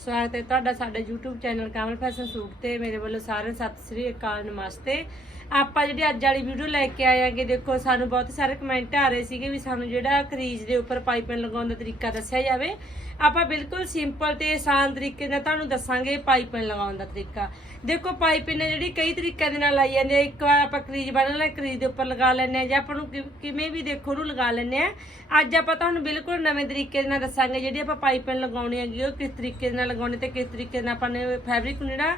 ਸਵਾਗਤ ਹੈ ਤੁਹਾਡਾ ਸਾਡੇ YouTube channel Kamal fashion suit ਤੇ। ਮੇਰੇ ਵੱਲੋਂ ਸਾਰਿਆਂ ਸਤਿ ਸ੍ਰੀ ਅਕਾਲ, ਨਮਸਤੇ। ਆਪਾਂ ਜਿਹੜੀ ਅੱਜ ਵਾਲੀ ਵੀਡੀਓ ਲੈ ਕੇ ਆਏ ਆਂਗੇ ਦੇਖੋ, ਸਾਨੂੰ ਬਹੁਤ ਸਾਰੇ ਕਮੈਂਟ ਆ ਰਹੇ ਸੀਗੇ ਵੀ ਸਾਨੂੰ ਜਿਹੜਾ ਕਰੀਜ਼ ਦੇ ਉੱਪਰ ਪਾਈਪਿੰਗ ਲਗਾਉਣ ਦਾ ਤਰੀਕਾ ਦੱਸਿਆ ਜਾਵੇ। ਆਪਾਂ ਬਿਲਕੁਲ ਸਿੰਪਲ ਤੇ ਆਸਾਨ ਤਰੀਕੇ ਨਾਲ ਤੁਹਾਨੂੰ ਦੱਸਾਂਗੇ ਪਾਈਪਿੰਗ ਲਗਾਉਣ ਦਾ ਤਰੀਕਾ। ਦੇਖੋ ਪਾਈਪਿੰਗ ਜਿਹੜੀ ਕਈ ਤਰੀਕਿਆਂ ਦੇ ਨਾਲ ਲਾਈ ਜਾਂਦੀ ਹੈ ਇੱਕ ਵਾਰ ਆਪਾਂ ਕਰੀਜ਼ ਬੰਨ ਲੈ ਕਰੀਜ਼ ਦੇ ਉੱਪਰ ਲਗਾ ਲੈਂਦੇ ਆ ਜਾਂ ਆਪਾਂ ਨੂੰ ਕਿ- ਕਿਵੇਂ ਵੀ ਦੇਖੋ, ਉਹਨੂੰ ਲਗਾ ਲੈਂਦੇ ਆ। ਅੱਜ ਆਪਾਂ ਤੁਹਾਨੂੰ ਬਿਲਕੁਲ ਨਵੇਂ ਤਰੀਕੇ ਦੇ ਨਾਲ ਦੱਸਾਂਗੇ ਜਿਹੜੀ ਆਪਾਂ ਪਾਈਪਿੰਗ ਲਗਾਉਣੀ ਹੈਗੀ, ਉਹ ਕਿਸ ਤਰੀਕੇ ਦੇ ਨਾਲ ਲਗਾਉਣੀ ਤੇ ਕਿਸ ਤਰੀਕੇ ਨਾਲ ਆਪਾਂ ਨੇ ਫੈਬਰਿਕ ਨੂੰ ਜਿਹੜਾ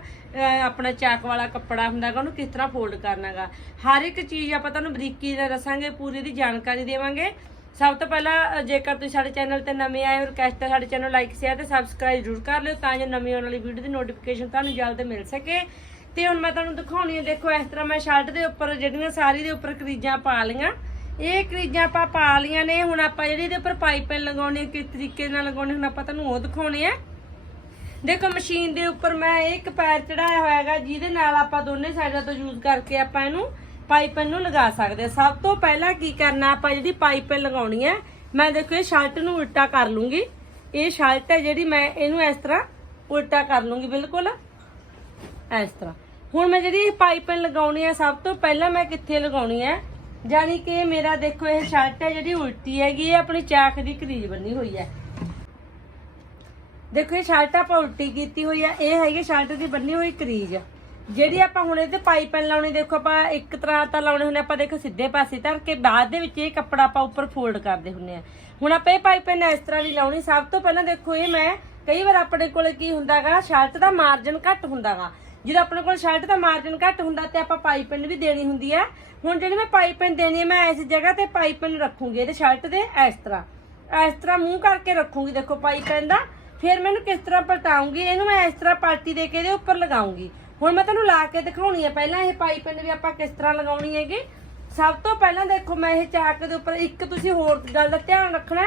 ਆਪਣਾ ਚਾਕ ਵਾਲਾ ਕੱਪੜਾ ਹੁੰਦਾ ਹੈਗਾ, ਉਹਨੂੰ ਕਿਸ ਤਰ੍ਹਾਂ ਫੋਲਡ ਕਰਨਾ ਕਰਨਾਗਾ। ਹਰ ਇੱਕ ਚੀਜ਼ ਆਪਾਂ ਤੁਹਾਨੂੰ ਬਰੀਕੀ ਨਾਲ ਦੱਸਾਂਗੇ, ਪੂਰੀ ਦੀ ਜਾਣਕਾਰੀ ਦੇਵਾਂਗੇ। ਸਭ ਤੋਂ ਪਹਿਲਾਂ ਜੇਕਰ ਤੁਸੀਂ ਸਾਡੇ ਚੈਨਲ ਤੇ ਨਵੇਂ ਆਏ ਹੋ ਰਿਕਵੈਸਟ ਹੈ ਸਾਡੇ ਚੈਨਲ ਲਾਈਕ ਸ਼ੇਅਰ ਤੇ ਸਬਸਕ੍ਰਾਈਬ ਜ਼ਰੂਰ ਕਰ ਲਿਓ ਤਾਂ ਜੋ ਨਵੀਂ ਆਉਣ ਵਾਲੀ ਵੀਡੀਓ ਦੀ ਨੋਟੀਫਿਕੇਸ਼ਨ ਤੁਹਾਨੂੰ ਜਲਦ ਮਿਲ ਸਕੇ। ਤੇ ਹੁਣ ਮੈਂ ਤੁਹਾਨੂੰ ਦਿਖਾਉਣੀ ਹੈ, ਦੇਖੋ ਇਸ ਤਰ੍ਹਾਂ ਮੈਂ ਸ਼ਰਟ ਦੇ ਉੱਪਰ ਜਿਹੜੀਆਂ ਸਾਰੀ ਦੇ ਉੱਪਰ ਕਰੀਜ਼ਾਂ ਪਾ ਲਈਆਂ। ਇਹ ਕਰੀਜ਼ਾਂ ਆਪਾਂ ਪਾ ਲਈਆਂ ਨੇ, ਹੁਣ ਆਪਾਂ ਜਿਹੜੀ ਇਹਦੇ ਉੱਪਰ ਪਾਈਪਿੰਗ ਲਗਾਉਣੀ ਕਿਸ ਤਰੀਕੇ ਨਾਲ ਲਗਾਉਣੀ, ਹੁਣ ਆਪਾਂ ਤੁਹਾਨੂੰ ਉਹ ਦਿਖਾਉਣੇ ਆ। ਦੇਖੋ, ਮਸ਼ੀਨ ਦੇ ਉੱਪਰ ਮੈਂ ਇਹ ਇੱਕ ਪੈਰ ਚੜਾਇਆ ਹੋਇਆ ਹੈਗਾ, ਜਿਹਦੇ ਨਾਲ ਆਪਾਂ ਦੋਨੇ ਸਾਈਡਾਂ ਤੋਂ ਯੂਜ਼ ਕਰਕੇ ਆਪਾਂ ਇਹਨੂੰ ਪਾਈਪਿੰਗ ਨੂੰ ਲਗਾ ਸਕਦੇ ਹਾਂ। ਸਭ ਤੋਂ ਪਹਿਲਾਂ ਕੀ ਕਰਨਾ, ਆਪਾਂ ਜਿਹੜੀ ਪਾਈਪ ਲਗਾਉਣੀ ਹੈ, ਮੈਂ ਦੇਖੋ, ਇਹ ਸ਼ਰਟ ਨੂੰ ਉਲਟਾ ਕਰ ਲੂੰਗੀ। ਇਹ ਸ਼ਰਟ ਹੈ ਜਿਹੜੀ ਮੈਂ ਇਹਨੂੰ ਇਸ ਤਰ੍ਹਾਂ ਉਲਟਾ ਕਰ ਲੂੰਗੀ, ਬਿਲਕੁਲ। ਇਸ ਤਰ੍ਹਾਂ। ਹੁਣ ਮੈਂ ਜਿਹੜੀ ਪਾਈਪ ਲਗਾਉਣੀ ਹੈ, ਸਭ ਤੋਂ ਪਹਿਲਾਂ ਮੈਂ ਕਿੱਥੇ ਲਗਾਉਣੀ ਹੈ? ਜਾਨੀ ਕਿ ਮੇਰਾ ਦੇਖੋ, ਇਹ ਸ਼ਰਟ ਹੈ ਜਿਹੜੀ ਉਲਟੀ ਹੈਗੀ, ਇਹ ਆਪਣੀ ਚਾਕ ਦੀ ਕਰੀਬ ਬੰਨੀ ਹੋਈ ਹੈ। ਦੇਖੋ, ਇਹ ਸ਼ਰਟ ਆਪਾਂ ਉਲਟੀ ਕੀਤੀ ਹੋਈ ਆ। ਇਹ ਹੈਗੀ ਸ਼ਰਟ ਦੀ ਬੰਨੀ ਹੋਈ ਕਰੀਜ਼। ਜਿਹੜੀ ਆਪਾਂ ਹੁਣ ਇਹਦੇ ਪਾਈਪਨ ਲਾਉਣੀ, ਦੇਖੋ, ਆਪਾਂ ਇੱਕ ਤਰ੍ਹਾਂ ਤਾਂ ਲਾਉਣੇ ਹੁੰਦੇ ਆਪਾਂ ਦੇਖੋ, ਸਿੱਧੇ ਪਾਸੇ ਧਰ ਕੇ ਬਾਅਦ ਦੇ ਵਿੱਚ ਇਹ ਕੱਪੜਾ ਆਪਾਂ ਉੱਪਰ ਫੋਲਡ ਕਰਦੇ ਹੁੰਦੇ ਆ। ਹੁਣ ਆਪਾਂ ਇਹ ਪਾਈਪਨ ਇਸ ਤਰ੍ਹਾਂ ਵੀ ਲਾਉਣੀ। ਸਭ ਤੋਂ ਪਹਿਲਾਂ ਦੇਖੋ, ਇਹ ਮੈਂ ਕਈ ਵਾਰ ਆਪਣੇ ਕੋਲ ਕੀ ਹੁੰਦਾਗਾ, ਸ਼ਰਟ ਦਾ ਮਾਰਜਨ ਘੱਟ ਹੁੰਦਾਗਾ। ਜਦੋਂ ਆਪਣੇ ਕੋਲ ਸ਼ਰਟ ਦਾ ਮਾਰਜਨ ਘੱਟ ਹੁੰਦਾ ਤੇ ਆਪਾਂ ਪਾਈਪਨ ਵੀ ਦੇਣੀ ਹੁੰਦੀ ਆ। ਹੁਣ ਜਿਹੜੀ ਮੈਂ ਪਾਈਪਨ ਦੇਣੀ ਹੈ ਮੈਂ ਇਸ ਜਗ੍ਹਾ ਤੇ ਪਾਈਪਨ ਰੱਖੂੰਗੀ ਇਹਦੇ ਸ਼ਰਟ ਦੇ ਇਸ ਤਰ੍ਹਾਂ। ਇਸ ਤਰ੍ਹਾਂ ਮੂੰਹ ਕਰਕੇ ਰੱਖੂੰਗੀ, ਦੇਖੋ ਪਾਈਪਨ ਦਾ। ਫਿਰ ਮੈਨੂੰ ਕਿਸ ਤਰ੍ਹਾਂ ਪਲਟਾਉਂਗੀ? ਇਹਨੂੰ ਮੈਂ ਇਸ ਤਰ੍ਹਾਂ ਪਾਰਟੀ ਦੇ ਕੇ ਇਹਦੇ ਉੱਪਰ ਲਗਾਉਂਗੀ। ਹੁਣ ਮੈਂ ਤੁਹਾਨੂੰ ਲਾ ਕੇ ਦਿਖਾਉਣੀ ਹੈ ਪਹਿਲਾਂ ਇਹ ਪਾਈਪਿੰਗ ਵੀ ਆਪਾਂ ਕਿਸ ਤਰ੍ਹਾਂ ਲਗਾਉਣੀ ਹੈਗੀ? ਸਭ ਤੋਂ ਪਹਿਲਾਂ ਦੇਖੋ, ਮੈਂ ਇਹ ਚਾਕ ਦੇ ਉੱਪਰ ਇੱਕ ਤੁਸੀਂ ਹੋਰ ਗੱਲ ਦਾ ਧਿਆਨ ਰੱਖਣਾ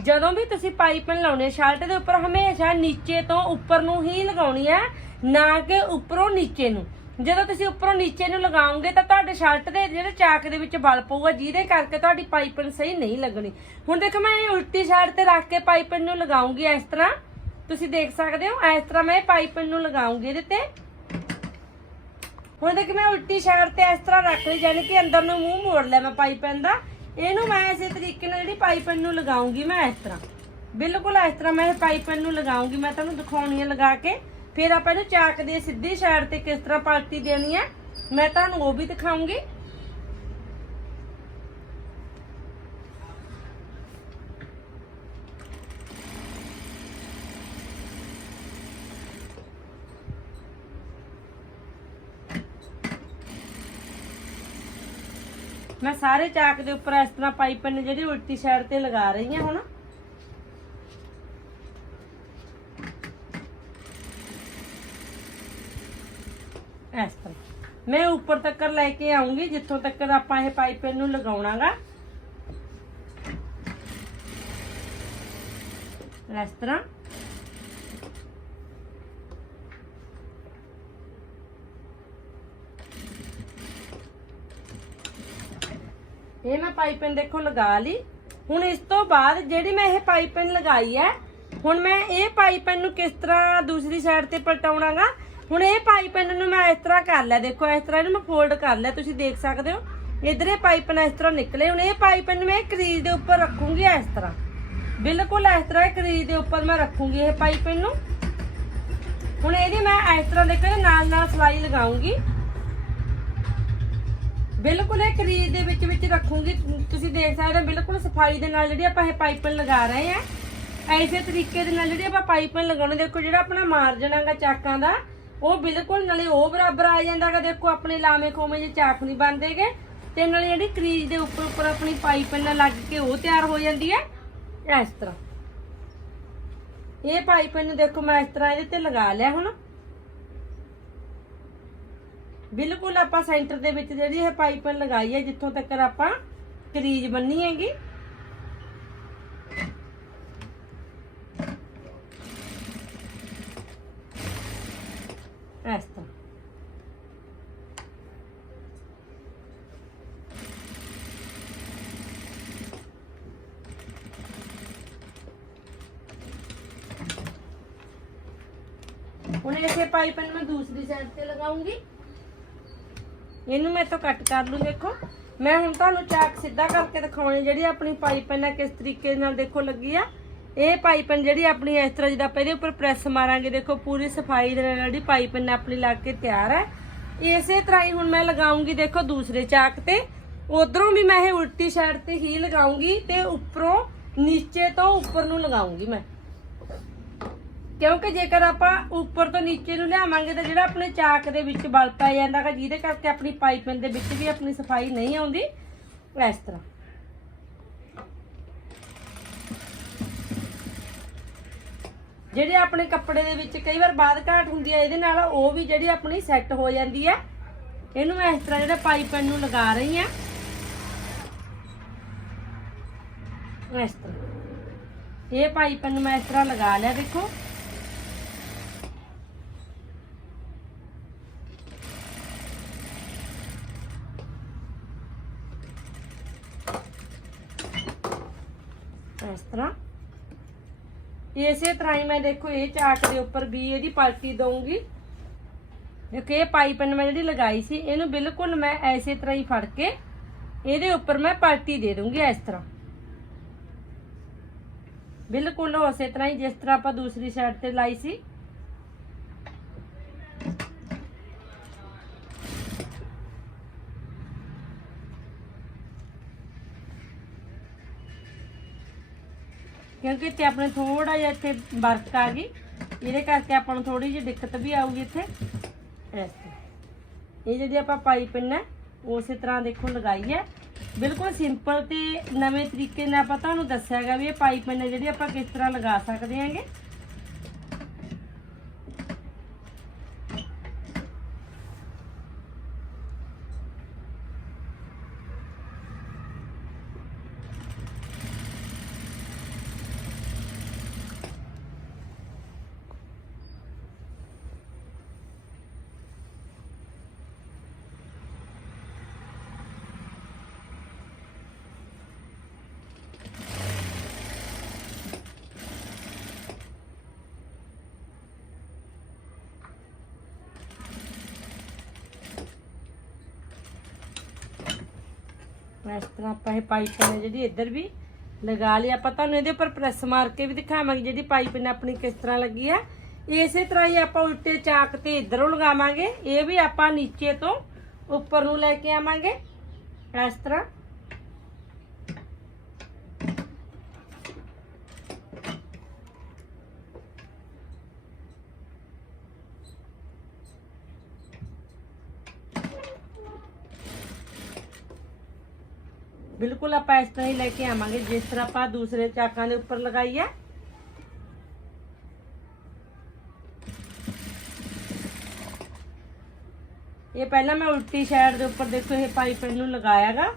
ਜਦੋਂ ਵੀ ਤੁਸੀਂ ਪਾਈਪਿੰਗ ਲਾਉਣੀ, ਸ਼ਰਟ ਦੇ ਉੱਪਰ ਹਮੇਸ਼ਾ ਨੀਚੇ ਤੋਂ ਉੱਪਰ ਨੂੰ ਹੀ ਲਗਾਉਣੀ ਹੈ, ਨਾ ਕਿ ਉੱਪਰੋਂ ਨੀਚੇ ਨੂੰ। ਜਦੋਂ ਤੁਸੀਂ ਉੱਪਰੋਂ ਨੀਚੇ ਨੂੰ ਲਗਾਓਗੇ ਤਾਂ ਤੁਹਾਡੇ ਸ਼ਰਟ ਦੇ ਜਿਹੜੇ ਚਾਕ ਦੇ ਵਿੱਚ ਬਲ ਪਊਗਾ, ਜਿਹਦੇ ਕਰਕੇ ਤੁਹਾਡੀ ਪਾਈਪਿੰਗ ਸਹੀ ਨਹੀਂ ਲੱਗਣੀ। ਹੁਣ ਦੇਖੋ, ਮੈਂ ਇਹ ਉਲਟੀ ਸਾਈਡ ਤੇ ਰੱਖ ਕੇ ਪਾਈਪਿੰਗ ਨੂੰ ਲਗਾਉਂਗੀ ਇਸ ਤਰ੍ਹਾਂ। ਤੁਸੀਂ ਦੇਖ ਸਕਦੇ ਹੋ, ਇਸ ਤਰ੍ਹਾਂ ਮੈਂ ਪਾਈਪ ਨੂੰ ਲਗਾਉਂਗੀ ਇਹਦੇ ਤੇ। ਹੁਣ ਦੇਖ, ਮੈਂ ਉਲਟੀ ਸਾਈਡ ਤੇ ਇਸ ਤਰ੍ਹਾਂ ਰੱਖ ਲਈ ਯਾਨੀ ਕਿ ਅੰਦਰ ਨੂੰ ਮੂੰਹ ਮੋੜ ਲਿਆ ਮੈਂ ਪਾਈਪਿੰਗ ਦਾ। ਇਹਨੂੰ ਮੈਂ ਇਸੇ ਤਰੀਕੇ ਨਾਲ ਜਿਹੜੀ ਪਾਈਪਿੰਗ ਨੂੰ ਲਗਾਉਂਗੀ ਮੈਂ ਇਸ ਤਰ੍ਹਾਂ। ਬਿਲਕੁਲ ਇਸ ਤਰ੍ਹਾਂ ਮੈਂ ਇਹ ਪਾਈਪਿੰਗ ਨੂੰ ਲਗਾਉਂਗੀ, ਮੈਂ ਤੁਹਾਨੂੰ ਦਿਖਾਉਣੀ ਹੈ ਲਗਾ ਕੇ। ਫਿਰ ਆਪਾਂ ਇਹਨੂੰ ਚਾਕ ਦੇ ਸਿੱਧੀ ਸਾਈਡ ਤੇ ਕਿਸ ਤਰ੍ਹਾਂ ਪਲਟੀ ਦੇਣੀ ਹੈ ਮੈਂ ਤੁਹਾਨੂੰ ਉਹ ਵੀ ਦਿਖਾਉਂਗੀ। ਮੈਂ ਸਾਰੇ ਚਾਕ ਦੇ ਉੱਪਰ ਇਸ ਤਰ੍ਹਾਂ ਪਾਈਪਿੰਗ ਜਿਹੜੀ ਉਲਟੀ ਸਾਈਡ ਤੇ ਲਗਾ ਰਹੀ ਹਾਂ ਹੁਣ। ਇਸ ਤਰ੍ਹਾਂ। ਮੈਂ ਉੱਪਰ ਤੱਕ ਲੈ ਕੇ ਆਉਂਗੀ, ਜਿੱਥੋਂ ਤੱਕ ਆਪਾਂ ਇਹ ਪਾਈਪਿੰਗ ਨੂੰ ਲਗਾਉਣਾਗਾ। ਇਸ ਤਰ੍ਹਾਂ। ਇਹ ਮੈਂ ਪਾਈਪਿੰਗ ਦੇਖੋ ਲਗਾ ਲਈ। ਹੁਣ ਇਸ ਤੋਂ ਬਾਅਦ ਜਿਹੜੀ ਮੈਂ ਇਹ ਪਾਈਪਿੰਗ ਲਗਾਈ ਹੈ, ਹੁਣ ਮੈਂ ਇਹ ਪਾਈਪਿੰਗ ਨੂੰ ਕਿਸ ਤਰ੍ਹਾਂ ਦੂਸਰੀ ਸਾਈਡ ਤੇ ਪਲਟਾਉਣਾਗਾ? ਹੁਣ ਇਹ ਪਾਈਪਿੰਗ ਨੂੰ ਮੈਂ ਇਸ ਤਰ੍ਹਾਂ ਕਰ ਲਿਆ, ਦੇਖੋ ਇਸ ਤਰ੍ਹਾਂ ਇਹਨੂੰ ਮੈਂ ਫੋਲਡ ਕਰ ਲਿਆ, ਤੁਸੀਂ ਦੇਖ ਸਕਦੇ ਹੋ। ਇਧਰ ਇਹ ਪਾਈਪਿੰਗ ਇਸ ਤਰ੍ਹਾਂ ਨਿਕਲੇ, ਹੁਣ ਇਹ ਪਾਈਪਿੰਗ ਮੈਂ ਕਰੀਜ਼ ਦੇ ਉੱਪਰ ਰੱਖੂੰਗੀ ਇਸ ਤਰ੍ਹਾਂ। ਬਿਲਕੁਲ ਇਸ ਤਰ੍ਹਾਂ ਕਰੀਜ਼ ਦੇ ਉੱਪਰ ਮੈਂ ਰੱਖੂੰਗੀ ਇਹ ਪਾਈਪਿੰਗ ਨੂੰ। ਹੁਣ ਇਹਦੀ ਮੈਂ ਇਸ ਤਰ੍ਹਾਂ ਦੇਖੋ ਨਾਲ ਨਾਲ ਸਲਾਈ ਲਗਾਉਂਗੀ। ਬਿਲਕੁਲ ਇਹ ਕਰੀਜ਼ ਦੇ ਵਿੱਚ ਵਿੱਚ ਰੱਖੂੰਗੀ, ਤੁਸੀਂ ਦੇਖ ਸਕਦੇ ਹੋ ਬਿਲਕੁਲ ਸਫ਼ਾਈ ਦੇ ਨਾਲ ਜਿਹੜੀ ਆਪਾਂ ਇਹ ਪਾਈਪਿੰਗ ਲਗਾ ਰਹੇ ਆ ਐਸੇ ਤਰੀਕੇ ਦੇ ਨਾਲ ਜਿਹੜੀ ਆਪਾਂ ਪਾਈਪਿੰਗ ਲਗਾਉਣੀ, ਦੇਖੋ ਜਿਹੜਾ ਆਪਣਾ ਮਾਰਜਨ ਹੈਗਾ ਚਾਕਾਂ ਦਾ, ਉਹ ਬਿਲਕੁਲ ਨਾਲੇ ਉਹ ਬਰਾਬਰ ਆ ਜਾਂਦਾਗਾ ਦੇਖੋ ਆਪਣੇ ਲਾਵੇਂ ਖੋਵੇਂ ਜੇ ਚਾਕ ਨਹੀਂ ਬਣਦੇਗੇ ਤੇ ਨਾਲੇ ਜਿਹੜੀ ਕਰੀਜ਼ ਦੇ ਉੱਪਰ ਉੱਪਰ ਆਪਣੀ ਪਾਈਪਿੰਗ ਨਾਲ ਲੱਗ ਕੇ ਉਹ ਤਿਆਰ ਹੋ ਜਾਂਦੀ ਹੈ। ਇਸ ਤਰ੍ਹਾਂ। ਇਹ ਪਾਈਪਿੰਗ ਨੂੰ ਦੇਖੋ ਮੈਂ ਇਸ ਤਰ੍ਹਾਂ ਇਹਦੇ ਤੇ ਲਗਾ ਲਿਆ ਹੁਣ। ਬਿਲਕੁਲ ਆਪਾਂ ਸੈਂਟਰ ਦੇ ਵਿੱਚ ਜਿਹੜੀ ਇਹ ਪਾਈਪਿੰਗ ਲਗਾਈ ਹੈ, ਜਿੱਥੋਂ ਤੱਕ ਆਪਾਂ ਕਰੀਜ਼ ਬੰਨੀ ਹੈਗੀ। ਇਸ ਤਰ੍ਹਾਂ। ਹੁਣ ਇਸੇ ਪਾਈਪਨ ਮੈਂ ਦੂਸਰੀ ਸਾਈਡ ਤੇ ਲਗਾਉਂਗੀ। ਇਹਨੂੰ ਮੈਂ ਇੱਥੋਂ ਕੱਟ ਕਰ ਲੂੰ, ਦੇਖੋ। ਮੈਂ ਹੁਣ ਤੁਹਾਨੂੰ ਚਾਕ ਸਿੱਧਾ ਕਰਕੇ ਦਿਖਾਉਣੀ ਜਿਹੜੀ ਆਪਣੀ ਪਾਈਪਨ ਹੈ ਕਿਸ ਤਰੀਕੇ ਨਾਲ ਦੇਖੋ ਲੱਗੀ ਆ। ਇਹ ਪਾਈਪਨ ਜਿਹੜੀ ਆਪਣੀ ਇਸ ਤਰ੍ਹਾਂ ਜਿਹਦਾ ਆਪਾਂ ਇਹਦੇ ਉੱਪਰ ਪ੍ਰੈਸ ਮਾਰਾਂਗੇ, ਦੇਖੋ, ਪੂਰੀ ਸਫ਼ਾਈ ਦੇ ਨਾਲ ਜਿਹੜੀ ਪਾਈਪਨ ਆਪਣੀ ਲੱਗ ਕੇ ਤਿਆਰ ਹੈ। ਇਸੇ ਤਰ੍ਹਾਂ ਹੀ ਹੁਣ ਮੈਂ ਲਗਾਉਂਗੀ, ਦੇਖੋ, ਦੂਸਰੇ ਚਾਕ ਤੇ। ਉਧਰੋਂ ਵੀ ਮੈਂ ਇਹ ਉਲਟੀ ਸਾਈਡ ਤੇ ਹੀ ਲਗਾਉਂਗੀ ਤੇ ਉੱਪਰੋਂ ਨੀਚੇ ਤੋਂ ਉੱਪਰ ਨੂੰ ਲਗਾਉਂਗੀ ਮੈਂ। ਕਿਉਂਕਿ ਜੇਕਰ ਆਪਾਂ ਉੱਪਰ ਤੋਂ ਨੀਚੇ ਨੂੰ ਲਿਆਵਾਂਗੇ ਤਾਂ ਜਿਹੜਾ ਆਪਣੇ ਚਾਕ ਦੇ ਵਿੱਚ ਬਲ ਪੈ ਜਾਂਦਾ ਹੈ ਜਿਹਦੇ ਕਰਕੇ ਆਪਣੀ ਪਾਈਪਿੰਗ ਦੇ ਵਿੱਚ ਵੀ ਆਪਣੀ ਸਫ਼ਾਈ ਨਹੀਂ ਆਉਂਦੀ, ਇਸ ਤਰ੍ਹਾਂ। ਜਿਹੜੇ ਆਪਣੇ ਕੱਪੜੇ ਦੇ ਵਿੱਚ ਕਈ ਵਾਰ ਬਾਦ ਘਾਟ ਹੁੰਦੀ ਹੈ, ਇਹਦੇ ਨਾਲ ਉਹ ਵੀ ਜਿਹੜੀ ਆਪਣੀ ਸੈੱਟ ਹੋ ਜਾਂਦੀ ਹੈ। ਇਹਨੂੰ ਮੈਂ ਇਸ ਤਰ੍ਹਾਂ ਜਿਹੜਾ ਪਾਈਪਿੰਗ ਨੂੰ ਲਗਾ ਰਹੀ ਹਾਂ। ਇਸ ਤਰ੍ਹਾਂ। ਇਹ ਪਾਈਪਿੰਗ ਨੂੰ ਮੈਂ ਇਸ ਤਰ੍ਹਾਂ ਲਗਾ ਲਿਆ, ਦੇਖੋ। ਇਸ ਤਰ੍ਹਾਂ। ਇਸੇ ਤਰ੍ਹਾਂ ਹੀ ਮੈਂ ਦੇਖੋ ਇਹ ਚਾਕ ਦੇ ਉੱਪਰ ਵੀ ਇਹਦੀ ਪਲਟੀ ਦਊਂਗੀ। ਦੇਖੋ ਇਹ ਪਾਈਪਨ ਮੈਂ ਜਿਹੜੀ ਲਗਾਈ ਸੀ, ਇਹਨੂੰ ਬਿਲਕੁਲ ਮੈਂ ਐਸੇ ਤਰ੍ਹਾਂ ਹੀ ਫੜ ਕੇ ਇਹਦੇ ਉੱਪਰ ਮੈਂ ਪਲਟੀ ਦੇ ਦੂੰਗੀ ਇਸ ਤਰ੍ਹਾਂ। ਬਿਲਕੁਲ ਉਸੇ ਤਰ੍ਹਾਂ ਹੀ ਜਿਸ ਤਰ੍ਹਾਂ ਆਪਾਂ ਦੂਸਰੀ ਸਾਈਡ ਤੇ ਲਾਈ ਸੀ। ਕਿਉਂਕਿ ਇੱਥੇ ਆਪਣੇ ਥੋੜਾ ਜਿਹਾ ਇੱਥੇ ਬਰਕ ਆ ਗਈ। ਇਹਦੇ ਕਰਕੇ ਆਪਾਂ ਨੂੰ ਥੋੜੀ ਜਿਹੀ ਦਿੱਕਤ ਵੀ ਆਊਗੀ ਇੱਥੇ। ਇਹ ਜਿਹੜੀ ਆਪਾਂ ਪਾਈਪਿੰਨ ਹੈ ਉਸੇ ਤਰ੍ਹਾਂ ਦੇਖੋ ਲਗਾਈ ਹੈ। ਬਿਲਕੁਲ ਸਿੰਪਲ ਤੇ ਨਵੇਂ ਤਰੀਕੇ ਨਾਲ ਆਪਾਂ ਤੁਹਾਨੂੰ ਦੱਸਿਆਗਾ ਵੀ ਇਹ ਪਾਈਪਿੰਨ ਜਿਹੜੀ ਆਪਾਂ ਕਿਸ ਤਰ੍ਹਾਂ ਲਗਾ ਸਕਦੇ ਹਾਂਗੇ। ਇਸ ਤਰ੍ਹਾਂ ਆਪਾਂ ਇਹ ਪਾਈਪ ਨੇ ਜਿਹੜੀ ਇੱਧਰ ਵੀ ਲਗਾ ਲਈ। ਆਪਾਂ ਤੁਹਾਨੂੰ ਇਹਦੇ ਉੱਪਰ ਪ੍ਰੈਸ ਮਾਰ ਕੇ ਵੀ ਦਿਖਾਵਾਂਗੇ ਜਿਹੜੀ ਪਾਈਪ ਨੇ ਆਪਣੀ ਕਿਸ ਤਰ੍ਹਾਂ ਲੱਗੀ ਆ। ਇਸੇ ਤਰ੍ਹਾਂ ਹੀ ਆਪਾਂ ਉਲਟੇ ਚਾਕ ਤੇ ਇੱਧਰੋਂ ਲਗਾਵਾਂਗੇ। ਇਹ ਵੀ ਆਪਾਂ ਨੀਚੇ ਤੋਂ ਉੱਪਰ ਨੂੰ ਲੈ ਕੇ ਆਵਾਂਗੇ। ਇਸ ਤਰ੍ਹਾਂ ਬਿਲਕੁਲ ਆਪਾਂ ਇਸ ਤਰ੍ਹਾਂ ਹੀ ਲੈ ਕੇ ਆਵਾਂਗੇ, ਜਿਸ ਤਰ੍ਹਾਂ ਆਪਾਂ ਦੂਸਰੇ ਚਾਕਾਂ ਦੇ ਉੱਪਰ ਲਗਾਈ ਹੈ। ਇਹ ਪਹਿਲਾਂ ਮੈਂ ਉਲਟੀ ਸਾਈਡ ਦੇ ਉੱਪਰ ਦੇਖੋ, ਇਹ ਪਾਈਪ ਨੂੰ ਲਗਾਇਆਗਾ।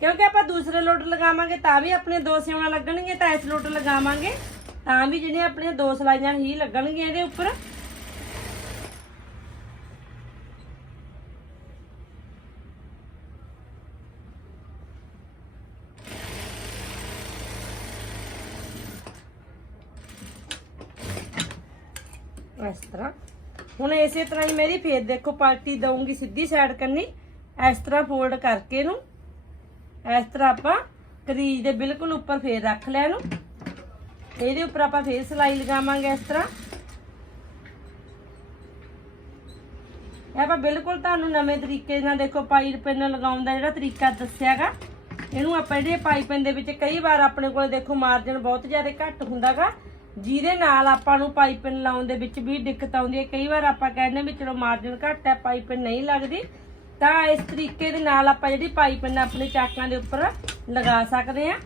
ਕਿਉਂਕਿ ਆਪਾਂ ਦੂਸਰੇ ਲੋਟ ਲਗਾਵਾਂਗੇ, ਤਾਂ ਵੀ ਆਪਣੇ ਦੋ ਸਿਉਣਾ ਲੱਗਣਗੇ, ਤਾਂ ਇਸ ਲੋਟ ਲਗਾਵਾਂਗੇ। ਤਾਂ ਵੀ ਜਿਹੜੀਆਂ ਆਪਣੀਆਂ ਦੋ ਸਲਾਈਆਂ ਹੀ ਲੱਗਣਗੀਆਂ ਇਹਦੇ ਉੱਪਰ ਇਸ ਤਰ੍ਹਾਂ ਹੁਣ ਇਸੇ ਤਰ੍ਹਾਂ ਹੀ ਮੇਰੀ ਫੇਰ ਦੇਖੋ ਪਲਟੀ ਦਊਂਗੀ ਸਿੱਧੀ ਸਾਈਡ ਕਰਨੀ ਇਸ ਤਰ੍ਹਾਂ ਫੋਲਡ ਕਰਕੇ ਇਹਨੂੰ। ਇਸ ਤਰ੍ਹਾਂ ਆਪਾਂ ਕਰੀਜ ਦੇ ਬਿਲਕੁਲ ਉੱਪਰ ਫੇਰ ਰੱਖ ਲਿਆ ਇਹਨੂੰ। ਇਹਦੇ ਉੱਪਰ ਆਪਾਂ ਫੇਰ ਸਲਾਈ ਲਗਾਵਾਂਗੇ ਇਸ ਤਰ੍ਹਾਂ। ਇਹ ਆਪਾਂ ਬਿਲਕੁਲ ਤੁਹਾਨੂੰ ਨਵੇਂ ਤਰੀਕੇ ਨਾਲ ਦੇਖੋ ਪਾਈਪ ਪਿੰਨ ਲਗਾਉਣ ਦਾ ਜਿਹੜਾ ਤਰੀਕਾ ਦੱਸਿਆਗਾ। ਇਹਨੂੰ ਆਪਾਂ ਜਿਹੜੇ ਪਾਈਪਿੰਗ ਦੇ ਵਿੱਚ ਕਈ ਵਾਰ ਆਪਣੇ ਕੋਲ ਦੇਖੋ ਮਾਰਜਨ ਬਹੁਤ ਜ਼ਿਆਦਾ ਘੱਟ ਹੁੰਦਾਗਾ। ਜਿਹਦੇ ਨਾਲ ਆਪਾਂ ਨੂੰ ਪਾਈਪਿੰਗ ਲਾਉਣ ਦੇ ਵਿੱਚ ਵੀ ਦਿੱਕਤ ਆਉਂਦੀ ਹੈ। ਕਈ ਵਾਰ ਆਪਾਂ ਕਹਿੰਦੇ ਵੀ ਚਲੋ ਮਾਰਜਨ ਘੱਟ ਹੈ ਪਾਈਪਿੰਗ ਨਹੀਂ ਲੱਗਦੀ। ਤਾਂ ਇਸ ਤਰੀਕੇ ਦੇ ਨਾਲ ਆਪਾਂ ਜਿਹੜੀ ਪਾਈਪਿੰਗ ਆਪਣੇ ਚਾਕਾਂ ਦੇ ਉੱਪਰ ਲਗਾ ਸਕਦੇ ਹਾਂ।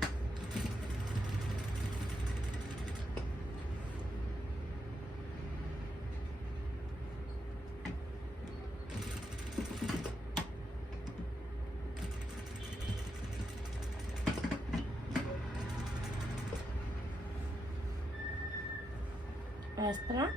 ਇਸ ਤਰ੍ਹਾਂ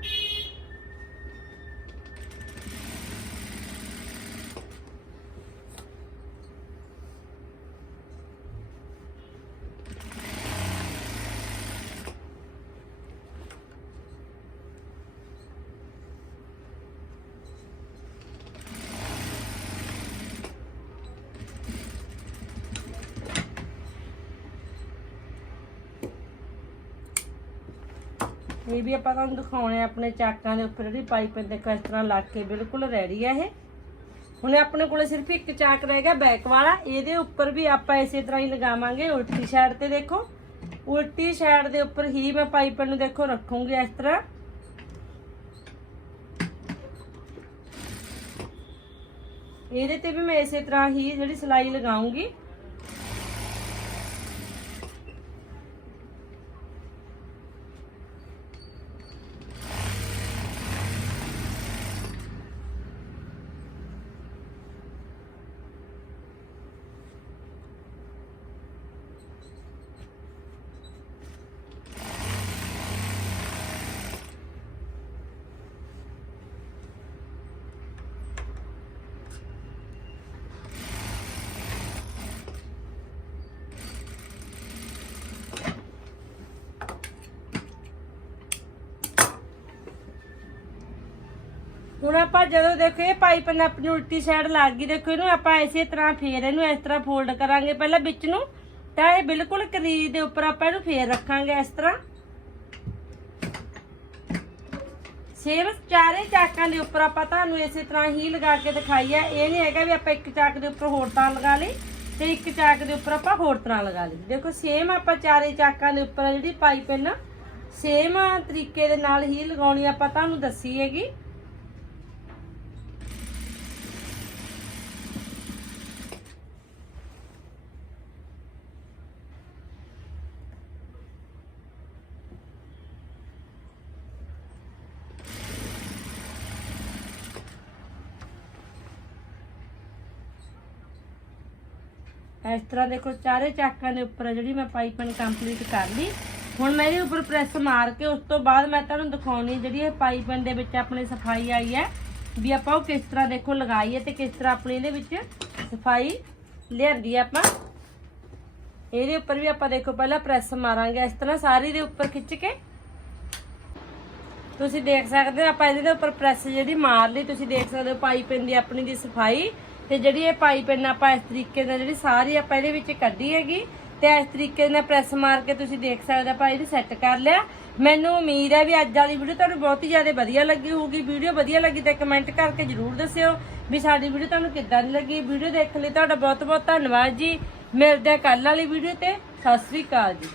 ਇਹ ਵੀ ਆਪਾਂ ਤੁਹਾਨੂੰ ਦਿਖਾਉਣੇ ਆ ਆਪਣੇ ਚਾਕਾਂ ਦੇ ਉੱਪਰ ਜਿਹੜੀ ਪਾਈਪ ਦੇਖੋ ਇਸ ਤਰ੍ਹਾਂ ਲੱਗ ਕੇ ਬਿਲਕੁਲ ਰੈਡੀ ਆ ਇਹ। ਹੁਣ ਆਪਣੇ ਕੋਲੇ ਸਿਰਫ ਇੱਕ ਚਾਕ ਰਹਿ ਗਿਆ ਬੈਕ ਵਾਲਾ। ਇਹਦੇ ਉੱਪਰ ਵੀ ਆਪਾਂ ਇਸੇ ਤਰ੍ਹਾਂ ਹੀ ਲਗਾਵਾਂਗੇ, ਉਲਟੀ ਸਾਈਡ ਤੇ ਦੇਖੋ। ਉਲਟੀ ਸਾਈਡ ਦੇ ਉੱਪਰ ਹੀ ਮੈਂ ਪਾਈਪ ਨੂੰ ਦੇਖੋ ਰੱਖੂੰਗੀ ਇਸ ਤਰ੍ਹਾਂ। ਇਹਦੇ ਤੇ ਵੀ ਮੈਂ ਇਸੇ ਤਰ੍ਹਾਂ ਹੀ ਜਿਹੜੀ ਸਲਾਈ ਲਗਾਉਂਗੀ। ਹੁਣ ਆਪਾਂ ਜਦੋਂ ਦੇਖੋ ਇਹ ਪਾਈਪ ਨੇ ਆਪਣੀ ਉਲਟੀ ਸਾਈਡ ਲੱਗ ਗਈ, ਦੇਖੋ ਇਹਨੂੰ ਆਪਾਂ ਇਸੇ ਤਰ੍ਹਾਂ ਫੇਰ ਇਹਨੂੰ ਇਸ ਤਰ੍ਹਾਂ ਫੋਲਡ ਕਰਾਂਗੇ। ਪਹਿਲਾਂ ਵਿੱਚ ਨੂੰ, ਤਾਂ ਇਹ ਬਿਲਕੁਲ ਕਰੀਜ਼ ਦੇ ਉੱਪਰ ਆਪਾਂ ਇਹਨੂੰ ਫੇਰ ਰੱਖਾਂਗੇ ਇਸ ਤਰ੍ਹਾਂ। ਸੇਮ ਚਾਰੇ ਚਾਕਾਂ ਦੇ ਉੱਪਰ ਆਪਾਂ ਤੁਹਾਨੂੰ ਇਸੇ ਤਰ੍ਹਾਂ ਹੀ ਲਗਾ ਕੇ ਦਿਖਾਈ ਆ। ਇਹ ਨਹੀਂ ਹੈਗਾ ਵੀ ਆਪਾਂ ਇੱਕ ਚਾਕ ਦੇ ਉੱਪਰ ਹੋਰ ਤਰ੍ਹਾਂ ਲਗਾ ਲਈ ਤੇ ਇੱਕ ਚਾਕ ਦੇ ਉੱਪਰ ਆਪਾਂ ਹੋਰ ਤਰ੍ਹਾਂ ਲਗਾ ਲਈ। ਦੇਖੋ ਸੇਮ ਆਪਾਂ ਚਾਰੇ ਚਾਕਾਂ ਦੇ ਉੱਪਰ ਜਿਹੜੀ ਪਾਈਪ ਹੈ ਨਾ ਸੇਮ ਤਰੀਕੇ ਦੇ ਨਾਲ ਹੀ ਲਗਾਉਣੀ ਆਪਾਂ ਤੁਹਾਨੂੰ ਦੱਸੀ ਹੈਗੀ। ਇਸ ਤਰ੍ਹਾਂ ਦੇਖੋ, ਚਾਰੇ ਚਾਕਾਂ ਦੇ ਉੱਪਰ ਜਿਹੜੀ ਮੈਂ ਪਾਈਪਿੰਗ ਕੰਪਲੀਟ ਕਰ ਲਈ। ਹੁਣ ਮੈਂ ਇਹਦੇ ਉੱਪਰ ਪ੍ਰੈਸ ਮਾਰ ਕੇ ਉਸ ਤੋਂ ਬਾਅਦ ਮੈਂ ਤੁਹਾਨੂੰ ਦਿਖਾਉਣੀ ਜਿਹੜੀ ਇਹ ਪਾਈਪਿੰਗ ਦੇ ਵਿੱਚ ਆਪਣੀ ਸਫ਼ਾਈ ਆਈ ਹੈ ਵੀ ਆਪਾਂ ਉਹ ਕਿਸ ਤਰ੍ਹਾਂ ਦੇਖੋ ਲਗਾਈ ਹੈ ਤੇ ਕਿਸ ਤਰ੍ਹਾਂ ਆਪਣੀ ਇਹਦੇ ਵਿੱਚ ਸਫ਼ਾਈ ਲਿਆਂਦੀ ਹੈ ਆਪਾਂ। ਇਹਦੇ ਉੱਪਰ ਵੀ ਆਪਾਂ ਦੇਖੋ ਪਹਿਲਾਂ ਪ੍ਰੈਸ ਮਾਰਾਂਗੇ, ਇਸ ਤਰ੍ਹਾਂ ਸਾਰੀ ਦੇ ਉੱਪਰ ਖਿੱਚ ਕੇ। ਤੁਸੀਂ ਦੇਖ ਸਕਦੇ ਹੋ, ਆਪਾਂ ਇਹਦੇ ਉੱਪਰ ਪ੍ਰੈਸ ਜਿਹੜੀ ਮਾਰ ਲਈ, ਤੁਸੀਂ ਦੇਖ ਸਕਦੇ ਹੋ ਪਾਈਪਿੰਗ ਦੀ ਆਪਣੀ ਦੀ ਸਫ਼ਾਈ ਤੇ ਜਿਹੜੀ ਇਹ ਪਾਈਪਿੰਗ ਆਪਾਂ ਇਸ ਤਰੀਕੇ ਨਾਲ ਜਿਹੜੀ ਸਾਰੀ ਆਪਾਂ ਇਹਦੇ ਵਿੱਚ ਕੱਢੀ ਹੈਗੀ, ਤੇ ਇਸ ਤਰੀਕੇ ਨਾਲ ਪ੍ਰੈਸ ਮਾਰ ਕੇ ਤੁਸੀਂ ਦੇਖ ਸਕਦੇ ਹੋ ਆਪਾਂ ਇਹਨੂੰ ਸੈੱਟ ਕਰ ਲਿਆ। ਮੈਨੂੰ ਉਮੀਦ ਹੈ ਵੀ ਅੱਜ ਵਾਲੀ ਵੀਡੀਓ ਤੁਹਾਨੂੰ ਬਹੁਤ ਹੀ ਜ਼ਿਆਦਾ ਵਧੀਆ ਲੱਗੀ ਹੋਊਗੀ। ਵੀਡੀਓ ਵਧੀਆ ਲੱਗੀ ਤਾਂ ਕਮੈਂਟ ਕਰਕੇ ਜਰੂਰ ਦੱਸਿਓ ਵੀ ਸਾਡੀ ਵੀਡੀਓ ਤੁਹਾਨੂੰ ਕਿੱਦਾਂ ਦੀ ਲੱਗੀ। ਵੀਡੀਓ ਦੇਖਣ ਲਈ ਤੁਹਾਡਾ ਬਹੁਤ ਬਹੁਤ ਧੰਨਵਾਦ ਜੀ। ਮਿਲਦੇ ਹਾਂ ਕੱਲ ਵਾਲੀ ਵੀਡੀਓ ਤੇ। ਸਤਿ ਸ੍ਰੀ ਅਕਾਲ ਜੀ।